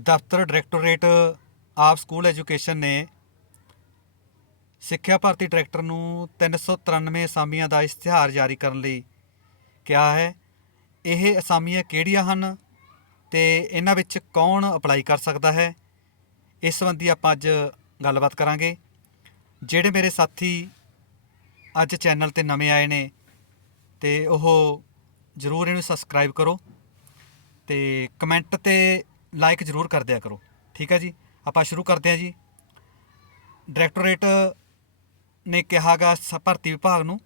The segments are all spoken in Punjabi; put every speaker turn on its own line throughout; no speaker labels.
ਦਫ਼ਤਰ ਡਾਇਰੈਕਟੋਰੇਟ ਆਫ ਸਕੂਲ ਐਜੂਕੇਸ਼ਨ ਨੇ ਸਿੱਖਿਆ ਭਾਰਤੀ ਡਾਇਰੈਕਟਰ ਨੂੰ 393 ਅਸਾਮੀਆਂ ਦਾ ਇਸ਼ਤਿਹਾਰ ਜਾਰੀ ਕਰਨ ਲਈ ਕਿਹਾ ਹੈ। ਇਹ ਅਸਾਮੀਆਂ ਕਿਹੜੀਆਂ ਹਨ ਤੇ ਇਹਨਾਂ ਵਿੱਚ ਕੌਣ ਅਪਲਾਈ ਕਰ ਸਕਦਾ ਹੈ? ਇਸ ਸੰਬੰਧੀ ਆਪਾਂ ਅੱਜ ਗੱਲਬਾਤ ਕਰਾਂਗੇ। ਜਿਹੜੇ ਮੇਰੇ ਸਾਥੀ ਅੱਜ ਚੈਨਲ ਤੇ ਨਵੇਂ ਆਏ ਨੇ ਤੇ ਉਹ ਜਰੂਰ ਇਹਨੂੰ ਸਬਸਕ੍ਰਾਈਬ ਕਰੋ ਤੇ ਕਮੈਂਟ ਤੇ ਲਾਈਕ ਜਰੂਰ ਕਰ ਦਿਆ ਕਰੋ। ਠੀਕ ਹੈ ਜੀ? ਆਪਾਂ ਸ਼ੁਰੂ ਕਰਦੇ ਹਾਂ ਜੀ। ਡਾਇਰੈਕਟੋਰੇਟ ਨੇ ਕਿਹਾਗਾ ਸ- ਭਰਤੀ ਵਿਭਾਗ ਨੂੰ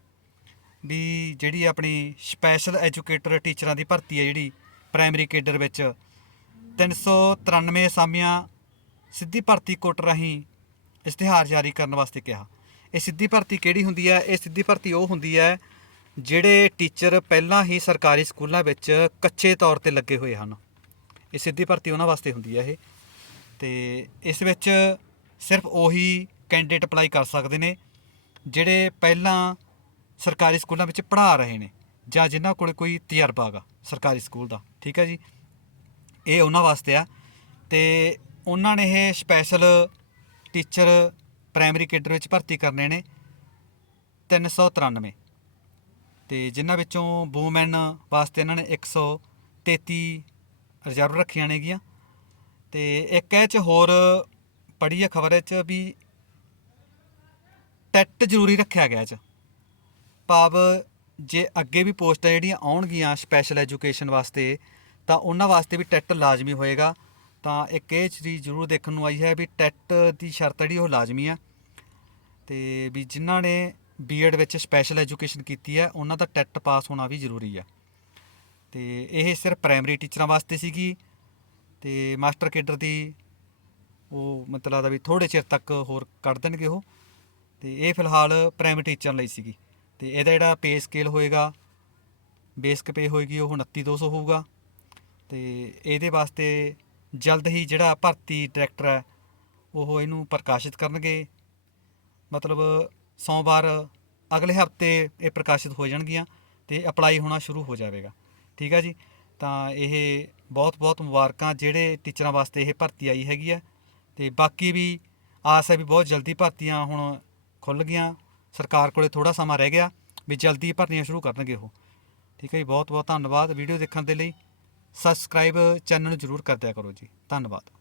ਵੀ ਜਿਹੜੀ ਆਪਣੀ ਸਪੈਸ਼ਲ ਐਜੂਕੇਟਰ ਟੀਚਰਾਂ ਦੀ ਭਰਤੀ ਹੈ ਜਿਹੜੀ ਪ੍ਰਾਇਮਰੀ ਕੇਡਰ ਵਿੱਚ 393 ਅਸਾਮੀਆਂ ਸਿੱਧੀ ਭਰਤੀ ਕੋਟ ਰਾਹੀਂ ਇਸ਼ਤਿਹਾਰ ਜਾਰੀ ਕਰਨ ਵਾਸਤੇ ਕਿਹਾ। ਇਹ ਸਿੱਧੀ ਭਰਤੀ ਕਿਹੜੀ ਹੁੰਦੀ ਹੈ? ਇਹ ਸਿੱਧੀ ਭਰਤੀ ਉਹ ਹੁੰਦੀ ਹੈ ਜਿਹੜੇ ਟੀਚਰ ਪਹਿਲਾਂ ਹੀ ਸਰਕਾਰੀ ਸਕੂਲਾਂ ਵਿੱਚ ਕੱਚੇ ਤੌਰ ਤੇ ਲੱਗੇ ਹੋਏ ਹਨ। ਇਹ ਸਿੱਧੀ ਭਰਤੀ ਉਹਨਾਂ ਵਾਸਤੇ ਹੁੰਦੀ ਹੈ ਇਹ। ਤੇ ਇਸ ਵਿੱਚ ਸਿਰਫ ਉਹੀ ਕੈਂਡੀਡੇਟ ਅਪਲਾਈ ਕਰ ਸਕਦੇ ਨੇ, ਜਿਹੜੇ ਪਹਿਲਾਂ ਸਰਕਾਰੀ ਸਕੂਲਾਂ ਵਿੱਚ ਪੜ੍ਹਾ ਰਹੇ ਨੇ ਜਾਂ ਜਿਨ੍ਹਾਂ ਕੋਲ ਕੋਈ ਤਜਰਬਾ ਹੈਗਾ ਸਰਕਾਰੀ ਸਕੂਲ ਦਾ, ਠੀਕ ਹੈ ਜੀ? ਇਹ ਉਹਨਾਂ ਵਾਸਤੇ ਆ। ਤੇ ਉਹਨਾਂ ਨੇ ਇਹ ਸਪੈਸ਼ਲ ਟੀਚਰ ਪ੍ਰਾਇਮਰੀ ਕੇਡਰ ਵਿੱਚ ਭਰਤੀ ਕਰਨੇ ਨੇ 393 ਤੇ ਜਿਨ੍ਹਾਂ ਵਿੱਚੋਂ ਵੂਮੈਨ ਵਾਸਤੇ ਇਹਨਾਂ ਨੇ 133 ਰਿਜ਼ਰਵ ਰੱਖੀਆਂ ਨੇਗੀਆਂ। ਤੇ ਇੱਕ ਇਹ ਚ ਹੋਰ ਪੜ੍ਹੀ ਹੈ ਖਬਰ ਚ ਵੀ ਟੈਟ ਜ਼ਰੂਰੀ ਰੱਖਿਆ ਗਿਆ ਚ। ਭਾਵ ਜੇ ਅੱਗੇ ਵੀ ਪੋਸਟਾਂ ਜਿਹੜੀਆਂ ਆਉਣਗੀਆਂ ਸਪੈਸ਼ਲ ਐਜੂਕੇਸ਼ਨ ਵਾਸਤੇ, ਤਾਂ ਉਹਨਾਂ ਵਾਸਤੇ ਵੀ ਟੈਟ ਲਾਜ਼ਮੀ ਹੋਏਗਾ। ਤਾਂ ਇੱਕ ਇਹ ਚੀਜ਼ ਜ਼ਰੂਰ ਦੇਖਣ ਨੂੰ ਆਈ ਹੈ ਵੀ ਟੈਟ ਦੀ ਸ਼ਰਤ ਜਿਹੜੀ ਉਹ ਲਾਜ਼ਮੀ ਆ ਤੇ ਵੀ ਜਿਨ੍ਹਾਂ ਨੇ ਬੀਐਡ ਵਿੱਚ ਸਪੈਸ਼ਲ ਐਜੂਕੇਸ਼ਨ ਕੀਤੀ ਹੈ, ਉਹਨਾਂ ਦਾ ਟੈਟ ਪਾਸ ਹੋਣਾ ਵੀ ਜ਼ਰੂਰੀ ਹੈ। ਤੇ ਇਹ ਸਿਰਫ ਪ੍ਰਾਇਮਰੀ ਟੀਚਰਾਂ ਵਾਸਤੇ ਸੀਗੀ ਤੇ ਮਾਸਟਰ ਕੇਡਰ ਦੀ ਉਹ ਮਤਲਬ ਲੱਗਦਾ ਵੀ ਥੋੜੇ ਚਿਰ ਤੱਕ ਹੋਰ ਕੱਢ ਦੇਣਗੇ ਉਹ ਤੇ ਇਹ ਫਿਲਹਾਲ ਪ੍ਰਾਇਮਰੀ ਟੀਚਰ ਲਈ ਸੀਗੀ ਤੇ ਇਹਦਾ ਜਿਹੜਾ ਪੇ ਸਕੇਲ ਹੋਏਗਾ ਬੇਸਿਕ ਪੇ ਹੋਏਗੀ ਉਹ 29200 ਹੋਊਗਾ ਤੇ ਇਹਦੇ ਵਾਸਤੇ ਜਲਦ ਹੀ ਜਿਹੜਾ ਭਰਤੀ ਡਾਇਰੈਕਟਰ ਹੈ ਉਹ ਇਹਨੂੰ ਪ੍ਰਕਾਸ਼ਿਤ ਕਰਨਗੇ। ਮਤਲਬ ਸੋਮਵਾਰ ਅਗਲੇ ਹਫ਼ਤੇ ਇਹ ਪ੍ਰਕਾਸ਼ਿਤ ਹੋ ਜਾਣਗੀਆਂ ਤੇ ਅਪਲਾਈ ਹੋਣਾ ਸ਼ੁਰੂ ਹੋ ਜਾਵੇਗਾ। ਠੀਕ ਹੈ ਜੀ? ਤਾਂ ਇਹ ਬਹੁਤ ਬਹੁਤ ਮੁਬਾਰਕਾਂ ਜਿਹੜੇ ਟੀਚਰਾਂ ਵਾਸਤੇ ਇਹ ਭਰਤੀ ਆਈ ਹੈਗੀ ਹੈ ਤੇ ਬਾਕੀ ਵੀ ਆਸ ਹੈ ਵੀ ਬਹੁਤ ਜਲਦੀ ਭਰਤੀਆਂ ਹੁਣ ਖੁੱਲ ਗਈਆਂ। ਸਰਕਾਰ ਕੋਲੇ ਥੋੜਾ ਸਮਾਂ ਰਹਿ ਗਿਆ ਵੀ ਜਲਦੀ ਭਰਤੀਆਂ ਸ਼ੁਰੂ ਕਰਨਗੇ ਉਹ। ਠੀਕ ਹੈ ਜੀ? ਬਹੁਤ ਬਹੁਤ ਧੰਨਵਾਦ ਵੀਡੀਓ ਦੇਖਣ ਦੇ ਲਈ। ਸਬਸਕ੍ਰਾਈਬ ਚੈਨਲ ਨੂੰ ਜਰੂਰ ਕਰ ਦਿਆ ਕਰੋ ਜੀ। ਧੰਨਵਾਦ।